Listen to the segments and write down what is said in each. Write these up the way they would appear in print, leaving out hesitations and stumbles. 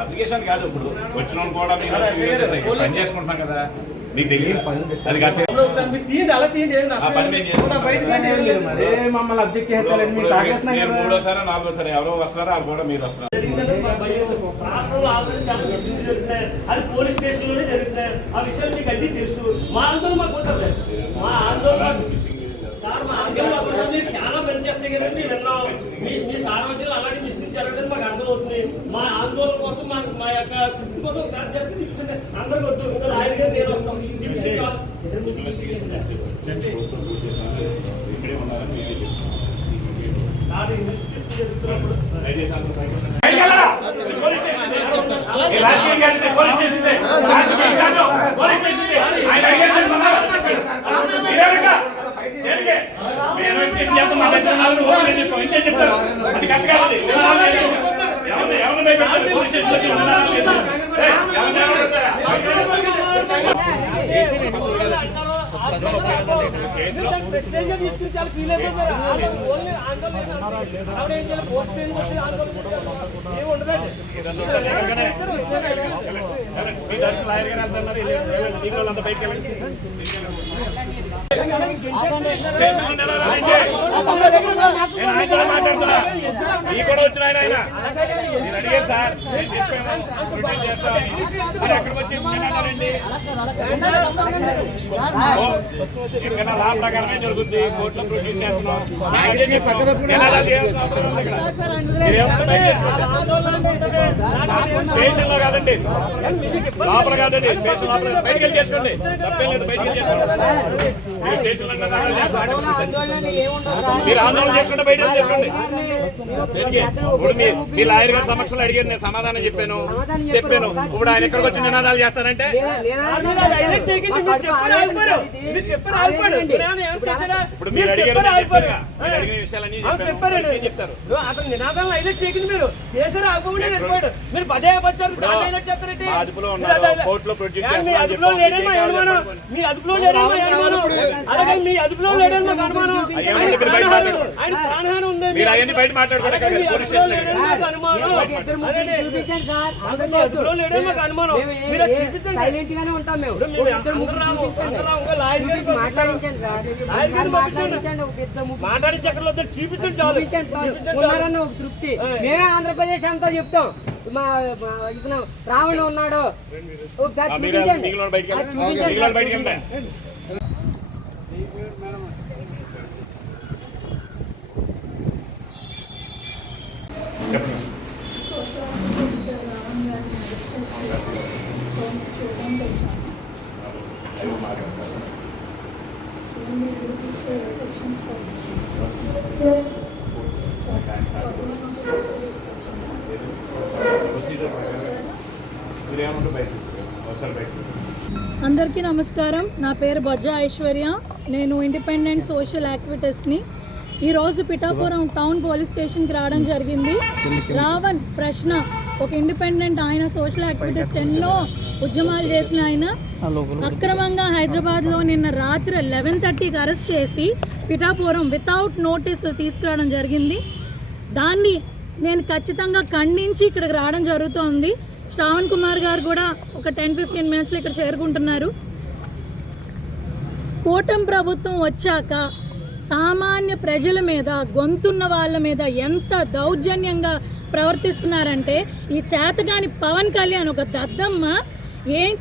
Application కాదు ఇప్పుడు వచ్చిన కూడా పని చేసుకుంటున్నాం కదా నీకు తెలియదు అది మూడోసారి నాలుగోసారి ఎవరో వస్తున్నారో వాళ్ళు కూడా మీరు వస్తున్నారు. అది పోలీస్ స్టేషన్ లోనే జరుగుతున్నాయి. ఆ విషయాలు మీకు అన్ని తెలుసు. మా ఆందోళన మాకు ఉంటుంది. మా ఆందోళన చాలా పని చేస్తాయి కదండి. విన్నాం మీ సార్వజనులు అలాంటి మిస్సింగ్ జరగదని మాకు అర్థమవుతుంది. మా ఆందోళన కోసం మా యొక్క కృతి కోసం ఒకసారి చేస్తే అందరికి వద్దు. ఇంకా లాయర్ గారు నేను వస్తాం. మాట్లాడుతున్నా కూడా వచ్చిన ఆయన నేను అడిగాను సార్ ఎక్కడికి వచ్చి ఎక్కడ లా ప్రకారమే జరుగుతుంది. కోర్టులో ప్రొడ్యూస్ చేస్తున్నాం. స్టేషన్ లో కాదండి, లోపల కాదండి, స్టేషన్ లోపల బయటికి వెళ్ళి చేసుకోండి. తప్పేం లేదు, బయటికి వెళ్ళి చేసుకోండి. స్టేషన్ లో మీరు ఆందోళన చేసుకుంటే బయట చేసుకోండి. ఇప్పుడు మీ లాయర్ గారి సమక్షంలో అడిగారు, నేను సమాధానం చెప్పాను. ఇప్పుడు ఆయన ఎక్కడికి వచ్చి నినాదాలు చేస్తారంటే ఇప్పుడు మీరు అడిగిన విషయాలన్నీ చెప్తారు. అతను నినాదాలను హైలైట్ చేయకండి. మీరు చేశారు ఆగిపోయి వెళ్ళిపోయాడు. మీరు పదే వచ్చారు. అదుపులో ఉన్నారు, కోర్టులో ప్రొడ్యూస్ మీ అదుపులో లేడని మా అనుమానం. మీ అదుపులో లేడని మా అనుమానం. అలాగే మీ అదుపులో లేడని మాకు అనుమానం. ఆయన ప్రాణహాని ఉంది. మీరు అవన్నీ బయట మాట్లాడుకోవడం పోలీస్ స్టేషన్ మాట్లాడి చక్రంలో చూపించండి చాలు. తృప్తి మేమే ఆంధ్రప్రదేశ్ అంతా చెప్తాం. మా రావణ ఉన్నాడు అందరికీ నమస్కారం. నా పేరు బొజ్జా ఐశ్వర్య. నేను ఇండిపెండెంట్ సోషల్ యాక్టివిస్ట్ని. ఈరోజు పిఠాపురం టౌన్ పోలీస్ స్టేషన్కి రావడం జరిగింది. రావణ్ ప్రశ్న ఒక ఇండిపెండెంట్, ఆయన సోషల్ యాక్టివిస్ట్, ఎన్నో ఉద్యమాలు చేసిన ఆయన అక్రమంగా హైదరాబాద్లో నిన్న రాత్రి 11:30కి అరెస్ట్ చేసి పిఠాపురం వితౌట్ నోటీసులు తీసుకురావడం జరిగింది. దాన్ని నేను ఖచ్చితంగా ఖండించి ఇక్కడికి రావడం జరుగుతోంది. శ్రావణ్ కుమార్ గారు కూడా ఒక 10-15 మినిట్స్లో ఇక్కడ చేరుకుంటున్నారు. కూటమి ప్రభుత్వం వచ్చాక సామాన్య ప్రజల మీద, గొంతున్న వాళ్ళ మీద ఎంత దౌర్జన్యంగా ప్రవర్తిస్తున్నారంటే, ఈ చేతగాని పవన్ కళ్యాణ్ ఒక దద్దమ్మ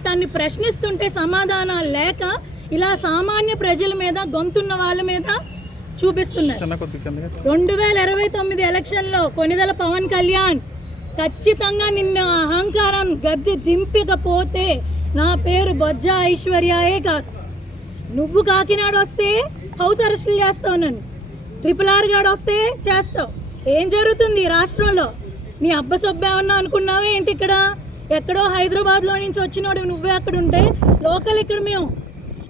తన్ని ప్రశ్నిస్తుంటే సమాధానాలు లేక ఇలా సామాన్య ప్రజల మీద, గొంతున్న వాళ్ళ మీద చూపిస్తున్నారు. 2029 ఎలక్షన్లో కొనిదెల పవన్ కళ్యాణ్ ఖచ్చితంగా నిన్న అహంకారం గద్దె దింపకపోతే నా పేరు బొజ్జా ఐశ్వర్యాయే కాదు. నువ్వు కాకినాడ వస్తే హౌస్ అరెస్టులు చేస్తావు, నన్ను RRR గాడు వస్తే చేస్తావు. ఏం జరుగుతుంది రాష్ట్రంలో? నీ అబ్బసొబ్బేమన్నా అనుకున్నావే ఏంటి? ఇక్కడ ఎక్కడో హైదరాబాద్లో నుంచి వచ్చినోడు నువ్వే అక్కడ ఉంటే లోకల్ ఇక్కడ మేము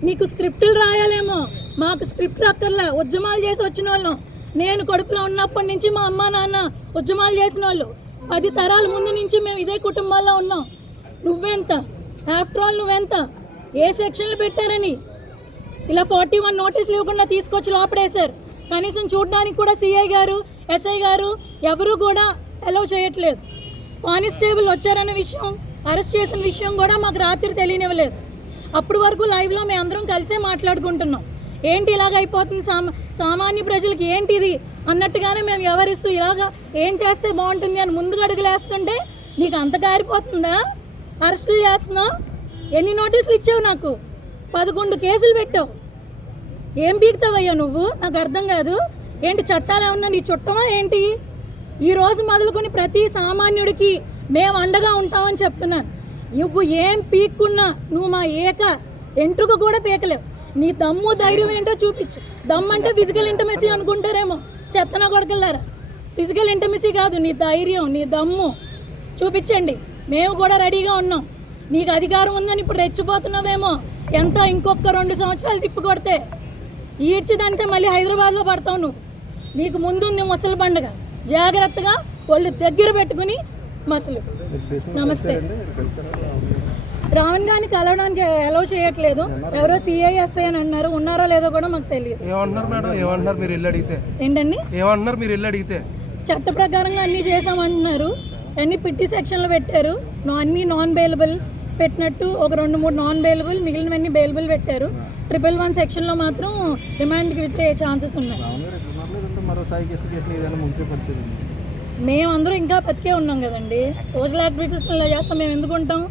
నీకు స్క్రిప్టులు రాయాలేమో, మాకు స్క్రిప్ట్ అక్కర్లే. ఉద్యమాలు చేసి వచ్చిన వాళ్ళం. నేను కడుపులో ఉన్నప్పటి నుంచి మా అమ్మ నాన్న ఉద్యమాలు చేసిన వాళ్ళు. 10 తరాల ముందు నుంచి మేము ఇదే కుటుంబాల్లో ఉన్నాం. నువ్వెంత? ఆఫ్టర్ ఆల్ నువ్వెంత? ఏ సెక్షన్లు పెట్టారని ఇలా 41 నోటీసులు ఇవ్వకుండా తీసుకొచ్చి లోపడేశారు. కనీసం చూడడానికి కూడా సిఐ గారు, ఎస్ఐ గారు ఎవరు కూడా అలౌ చేయట్లేదు. కానిస్టేబుల్ వచ్చారన్న విషయం, అరెస్ట్ చేసిన విషయం కూడా మాకు రాత్రి తెలియనివ్వలేదు. అప్పటి వరకు లైవ్లో మేము అందరం కలిసే మాట్లాడుకుంటున్నాం. ఏంటి ఇలాగ అయిపోతుంది, సామాన్య ప్రజలకి ఏంటిది అన్నట్టుగానే మేము వ్యవహరిస్తూ ఇలాగా ఏం చేస్తే బాగుంటుంది అని ముందుకు అడుగులేస్తుంటే నీకు అంత కారిపోతుందా? అరెస్టులు చేస్తున్నావు. ఎన్ని నోటీసులు ఇచ్చావు? నాకు 11 కేసులు పెట్టావు. ఏం పీకుతావయ్యా నువ్వు? నాకు అర్థం కాదు. ఏంటి చట్టాలు ఏమన్నా నీ చుట్టమా ఏంటి? ఈరోజు మొదలుకొని ప్రతి సామాన్యుడికి మేము అండగా ఉంటామని చెప్తున్నాను. నువ్వు ఏం పీక్కున్నా నువ్వు మా ఎంట్రుక కూడా పీకలేవు. నీ దమ్ము ధైర్యం ఏంటో చూపించు. దమ్ము అంటే ఫిజికల్ ఇంటిమసీ అనుకుంటారేమో, చెత్తన కొడకల్లారా. ఫిజికల్ ఇంటిమసీ కాదు, నీ ధైర్యం, నీ దమ్ము చూపించండి. మేము కూడా రెడీగా ఉన్నాం. నీకు అధికారం ఉందని ఇప్పుడు రెచ్చిపోతున్నావేమో. ఎంత ఇంకొక 2 సంవత్సరాలు తిప్పి కొడితే ఈడ్చిదానికే మళ్ళీ హైదరాబాద్లో పడతావు నువ్వు. నీకు ముందుంది ముసలి పండుగ. జాగ్రత్తగా వాళ్ళు దగ్గర పెట్టుకుని మసలు. నమస్తే. రావణ్ గారిని కలవడానికి అలౌ చేయట్లేదు. ఎవరో సిఐఎస్ఐ అని అన్నారు. ఉన్నారో లేదో కూడా మాకు తెలియదు. ఏమంటున్నారు మేడం? ఏమంటున్నారు మీరు ఇల్లు అడిగితే? ఏంటండి ఏమంటున్నారు మీరు ఇల్లు అడిగితే? చట్ట ప్రకారంగా అన్నీ చేసామంటున్నారు. అన్ని పిట్టి సెక్షన్లు పెట్టారు. అన్నీ నాన్ బెయిలబుల్ పెట్టినట్టు ఒక 2-3 నాన్ బెయిలబుల్, మిగిలినవన్నీ బెయిలబుల్ పెట్టారు. 111 సెక్షన్లో మాత్రం రిమాండ్కి వచ్చే ఛాన్సెస్ ఉన్నాయి. మేమందరూ ఇంకా బతికే ఉన్నాం కదండి. సోషల్ యాక్టివిటీస్ చేస్తాం. మేము ఎందుకు ఉంటాం?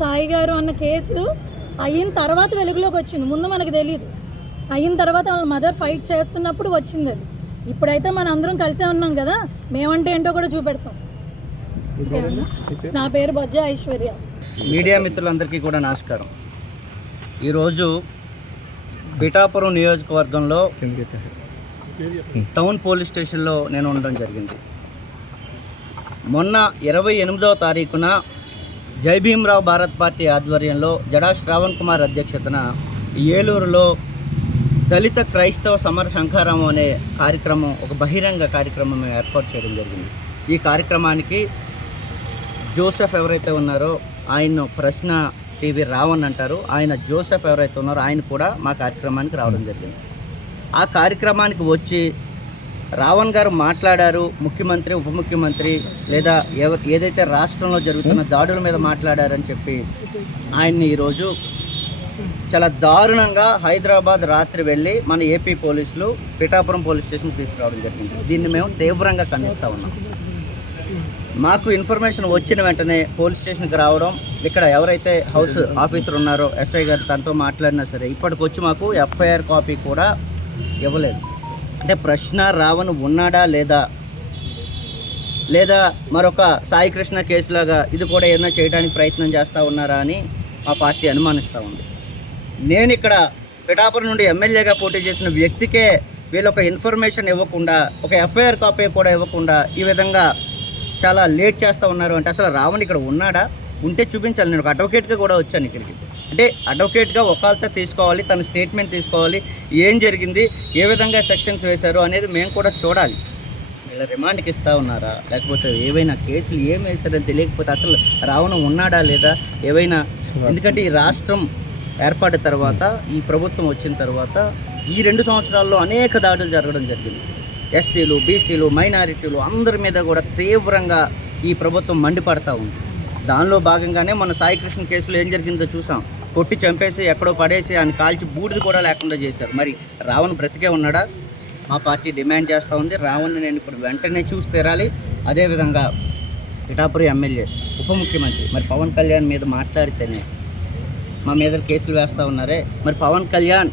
సాయి గారు అన్న కేసు అయిన తర్వాత వెలుగులోకి వచ్చింది. ముందు మనకు తెలియదు. అయిన తర్వాత వాళ్ళ మదర్ ఫైట్ చేస్తున్నప్పుడు వచ్చింది అది. ఇప్పుడైతే మన అందరం కలిసే ఉన్నాం కదా. మేమంటే ఏంటో కూడా చూపెడతాం. నా పేరు బొజ్జ ఐశ్వర్య. మీడియా మిత్రులందరికీ కూడా నమస్కారం. ఈరోజు పిఠాపురం నియోజకవర్గంలో టౌన్ పోలీస్ స్టేషన్లో నేను ఉండడం జరిగింది. మొన్న 28వ తారీఖున జై భీమ్రావ్ భారత్ పార్టీ ఆధ్వర్యంలో జడా శ్రావణ్ కుమార్ అధ్యక్షతన ఏలూరులో దళిత క్రైస్తవ సమర శంఖారామం అనే కార్యక్రమం, ఒక బహిరంగ కార్యక్రమం మేము ఏర్పాటు చేయడం జరిగింది. ఈ కార్యక్రమానికి జోసెఫ్ ఎవరైతే ఉన్నారో ఆయన ప్రశ్న టీవీ రావణ్ అంటారు. ఆయన జోసెఫ్ ఎవరైతే ఉన్నారో ఆయన కూడా మా కార్యక్రమానికి రావడం జరిగింది. ఆ కార్యక్రమానికి వచ్చి రావణ్ గారు మాట్లాడారు. ముఖ్యమంత్రి, ఉప ముఖ్యమంత్రి లేదా ఏదైతే రాష్ట్రంలో జరుగుతున్న దాడుల మీద మాట్లాడారని చెప్పి ఆయన్ని ఈరోజు చాలా దారుణంగా హైదరాబాద్ రాత్రి వెళ్ళి మన ఏపీ పోలీసులు పిఠాపురం పోలీస్ స్టేషన్కి తీసుకురావడం జరిగింది. దీన్ని మేము తీవ్రంగా ఖండిస్తూ ఉన్నాం. మాకు ఇన్ఫర్మేషన్ వచ్చిన వెంటనే పోలీస్ స్టేషన్కి రావడం, ఇక్కడ ఎవరైతే హౌస్ ఆఫీసర్ ఉన్నారో ఎస్ఐ గారు తనతో మాట్లాడినా సరే ఇప్పటికొచ్చి మాకు ఎఫ్ఐఆర్ కాపీ కూడా ఇవ్వలేదు. అంటే ప్రశ్న రావణ్ ఉన్నాడా లేదా మరొక సాయి కృష్ణ కేసులాగా ఇది కూడా ఏదైనా చేయడానికి ప్రయత్నం చేస్తూ ఉన్నారా అని మా పార్టీ అనుమానిస్తూ ఉంది. నేను ఇక్కడ పిఠాపురం నుండి ఎమ్మెల్యేగా పోటీ చేసిన వ్యక్తికే వీళ్ళు ఒక ఇన్ఫర్మేషన్ ఇవ్వకుండా, ఒక ఎఫ్ఐఆర్ కాపీ కూడా ఇవ్వకుండా ఈ విధంగా చాలా లేట్ చేస్తూ ఉన్నారు. అంటే అసలు రావణ్ ఇక్కడ ఉన్నాడా? ఉంటే చూపించాలి. నేను ఒక అడ్వకేట్గా కూడా వచ్చాను ఇక్కడికి. అంటే అడ్వకేట్గా ఒకళ్ళతో తీసుకోవాలి, తన స్టేట్మెంట్ తీసుకోవాలి, ఏం జరిగింది, ఏ విధంగా సెక్షన్స్ వేశారు అనేది మేము కూడా చూడాలి. వీళ్ళ రిమాండ్కి ఇస్తూ ఉన్నారా, లేకపోతే ఏవైనా కేసులు ఏం వేశారని తెలియకపోతే అసలు రావణ్ ఉన్నాడా లేదా ఏవైనా. ఎందుకంటే ఈ రాష్ట్రం ఏర్పడిన తర్వాత, ఈ ప్రభుత్వం వచ్చిన తర్వాత ఈ 2 సంవత్సరాల్లో అనేక దాడులు జరగడం జరిగింది. ఎస్సీలు, బీసీలు, మైనారిటీలు అందరి మీద కూడా తీవ్రంగా ఈ ప్రభుత్వం మండిపడతా ఉంది. దానిలో భాగంగానే మన సాయి కృష్ణ కేసులో ఏం జరిగిందో చూసాం. కొట్టి చంపేసి ఎక్కడో పడేసి ఆయన కాల్చి బూడిది కూడా లేకుండా చేశారు. మరి రావణ్ బ్రతికే ఉన్నాడా? మా పార్టీ డిమాండ్ చేస్తూ ఉంది. రావణ్ని నేను ఇప్పుడు వెంటనే చూసి తీరాలి. అదేవిధంగా పిఠాపురం ఎమ్మెల్యే, ఉప ముఖ్యమంత్రి మరి పవన్ కళ్యాణ్ మీద మాట్లాడితేనే మా మీద కేసులు వేస్తూ ఉన్నారే. మరి పవన్ కళ్యాణ్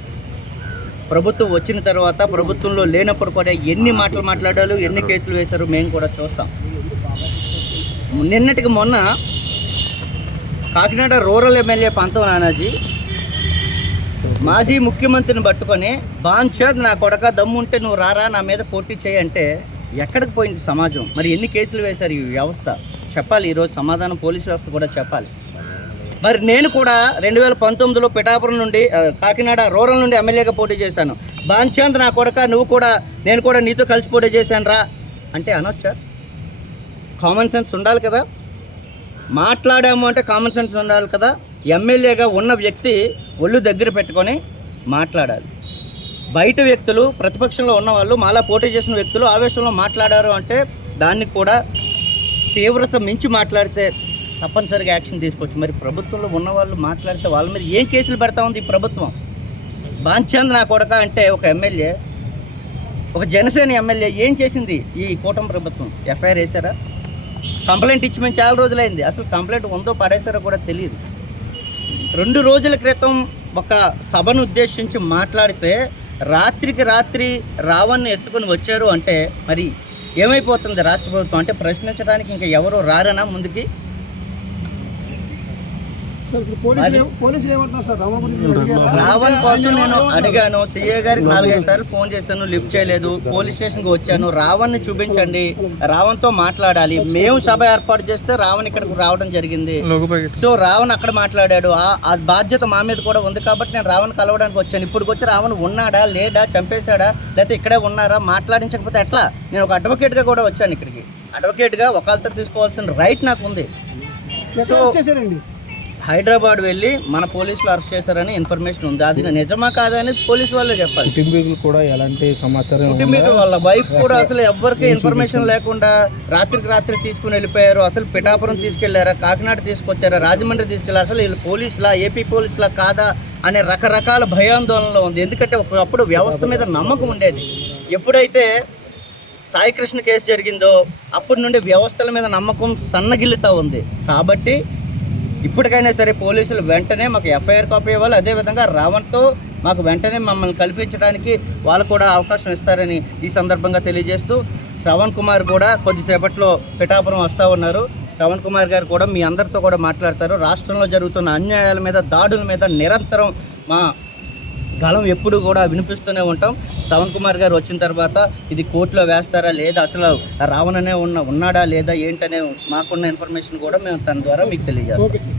ప్రభుత్వం వచ్చిన తర్వాత, ప్రభుత్వంలో లేనప్పుడు కూడా ఎన్ని మాటలు మాట్లాడారు, ఎన్ని కేసులు వేశారు మేము కూడా చూస్తాం. నిన్నటికి మొన్న కాకినాడ రూరల్ ఎమ్మెల్యే పంతం నానాజీ మాజీ ముఖ్యమంత్రిని పట్టుకొని బాంఛద్ నా కొడక దమ్ముంటే నువ్వు రారా నా మీద పోటీ చేయంటే ఎక్కడికి పోయింది సమాజం? మరి ఎన్ని కేసులు వేశారు ఈ వ్యవస్థ? చెప్పాలి. ఈరోజు సమాధానం పోలీసు వ్యవస్థ కూడా చెప్పాలి. మరి నేను కూడా 2019లో పిఠాపురం నుండి కాకినాడ రూరల్ నుండి ఎమ్మెల్యేగా పోటీ చేశాను. బాంచాంత్ నా కొడక నేను కూడా నీతో కలిసి పోటీ చేశాను రా అంటే అనొచ్చా? కామన్ సెన్స్ ఉండాలి కదా. మాట్లాడాము అంటే కామన్ సెన్స్ ఉండాలి కదా. ఎమ్మెల్యేగా ఉన్న వ్యక్తి ఒళ్ళు దగ్గర పెట్టుకొని మాట్లాడాలి. బయట వ్యక్తులు, ప్రతిపక్షంలో ఉన్నవాళ్ళు, మాలా పోటీ చేసిన వ్యక్తులు ఆవేశంలో మాట్లాడారు అంటే దాన్ని కూడా తీవ్రత మించి మాట్లాడితే తప్పనిసరిగా యాక్షన్ తీసుకోవచ్చు. మరి ప్రభుత్వంలో ఉన్నవాళ్ళు మాట్లాడితే వాళ్ళ మీద ఏం కేసులు పెడతా ఉంది ఈ ప్రభుత్వం? బాంచాంద్ నా కొడక అంటే ఒక ఎమ్మెల్యే, ఒక జనసేన ఎమ్మెల్యే ఏం చేసింది ఈ కూటమి ప్రభుత్వం? ఎఫ్ఐఆర్ వేశారా? కంప్లైంట్ ఇచ్చి మేము చాలా రోజులైంది. అసలు కంప్లైంట్ ఉందో పడేసారో కూడా తెలియదు. 2 రోజుల క్రితం ఒక సభను ఉద్దేశించి మాట్లాడితే రాత్రికి రాత్రి రావణ్ని ఎత్తుకొని వచ్చారు అంటే మరి ఏమైపోతుంది రాష్ట్ర ప్రభుత్వం? అంటే ప్రశ్నించడానికి ఇంకా ఎవరు రారనా ముందుకి? రావణ్ కోసం నేను అడిగాను, సీఏ గారికి 4-5 సార్లు ఫోన్ చేశాను, లిఫ్ట్ చేయలేదు. పోలీస్ స్టేషన్కి వచ్చాను, రావణ్ని చూపించండి, రావణ్తో మాట్లాడాలి. మేము సభ ఏర్పాటు చేస్తే రావణ్ ఇక్కడికి రావడం జరిగింది. సో రావణ్ అక్కడ మాట్లాడాడు. ఆ బాధ్యత మా మీద కూడా ఉంది కాబట్టి నేను రావణ్ కలవడానికి వచ్చాను. ఇప్పుడు వచ్చి రావణ్ ఉన్నాడా లేడా, చంపేశాడా, లేకపోతే ఇక్కడే ఉన్నారా, మాట్లాడించకపోతే ఎట్లా? నేను ఒక అడ్వకేట్గా కూడా వచ్చాను ఇక్కడికి. అడ్వకేట్గా ఒకళ్ళతో తీసుకోవాల్సిన రైట్ నాకు ఉంది. హైదరాబాద్ వెళ్ళి మన పోలీసులు అరెస్ట్ చేశారని ఇన్ఫర్మేషన్ ఉంది. అది నిజమా కాదని పోలీసు వాళ్ళే చెప్పాలి. కుటుంబీకులు కూడా ఎలాంటి సమాచారం, కుటుంబీకులు వాళ్ళ వైఫ్ కూడా అసలు ఎవరికి ఇన్ఫర్మేషన్ లేకుండా రాత్రికి రాత్రి తీసుకుని వెళ్ళిపోయారు. అసలు పిఠాపురం తీసుకెళ్లారా, కాకినాడ తీసుకొచ్చారా, రాజమండ్రి తీసుకెళ్లారు, అసలు వీళ్ళు పోలీసులా, ఏపీ పోలీసులా కాదా అనే రకరకాల భయాందోళనలో ఉంది. ఎందుకంటే ఒకప్పుడు వ్యవస్థ మీద నమ్మకం ఉండేది. ఎప్పుడైతే సాయికృష్ణ కేసు జరిగిందో అప్పటి నుండి వ్యవస్థల మీద నమ్మకం సన్నగిల్లుతూ ఉంది. కాబట్టి ఇప్పటికైనా సరే పోలీసులు వెంటనే మాకు ఎఫ్ఐఆర్ కాపీ ఇవ్వాలి. అదేవిధంగా రావణ్తో మాకు వెంటనే మమ్మల్ని కల్పించడానికి వాళ్ళు కూడా అవకాశం ఇస్తారని ఈ సందర్భంగా తెలియజేస్తూ, శ్రవణ్ కుమార్ కూడా కొద్దిసేపట్లో పిఠాపురం వస్తూ ఉన్నారు. శ్రవణ్ కుమార్ గారు కూడా మీ అందరితో కూడా మాట్లాడతారు. రాష్ట్రంలో జరుగుతున్న అన్యాయాల మీద, దాడుల మీద నిరంతరం మా గళం ఎప్పుడు కూడా వినిపిస్తూనే ఉంటాం. శ్రవణ్ కుమార్ గారు వచ్చిన తర్వాత ఇది కోర్టులో వేస్తారా లేదా, అసలు రావణనే ఉన్నాడా లేదా ఏంటనే మాకున్న ఇన్ఫర్మేషన్ కూడా మేము తన ద్వారా మీకు తెలియజేస్తాం.